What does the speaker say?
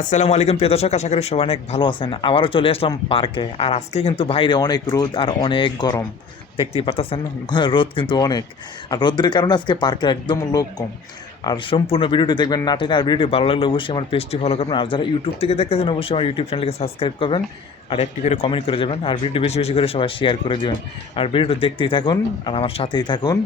আসসালামু আলাইকুম, প্রিয় দর্শক, আশা করি সবাই অনেক ভালো আছেন। আবারও চলে আসলাম পার্কে। আর আজকে কিন্তু বাইরে অনেক রোদ আর অনেক গরম। দেখতেই পারতেছেন, রোদ কিন্তু অনেক। আর রোদের কারণে আজকে পার্কে একদম লোক কম। আর সম্পূর্ণ ভিডিওটি দেখবেন না টেনে, আর ভিডিওটি ভালো লাগলে অবশ্যই আমার পেজটি ফলো করবেন। আর যারা ইউটিউব থেকে দেখতেছেন, অবশ্যই আমার ইউটিউব চ্যানেলকে সাবস্ক্রাইব করবেন। আর একটি করে কমেন্ট করে যাবেন। আর ভিডিওটি বেশি বেশি করে সবাই শেয়ার করে দেবেন। আর ভিডিওটি দেখতেই থাকুন, আর আমার সাথেই থাকুন।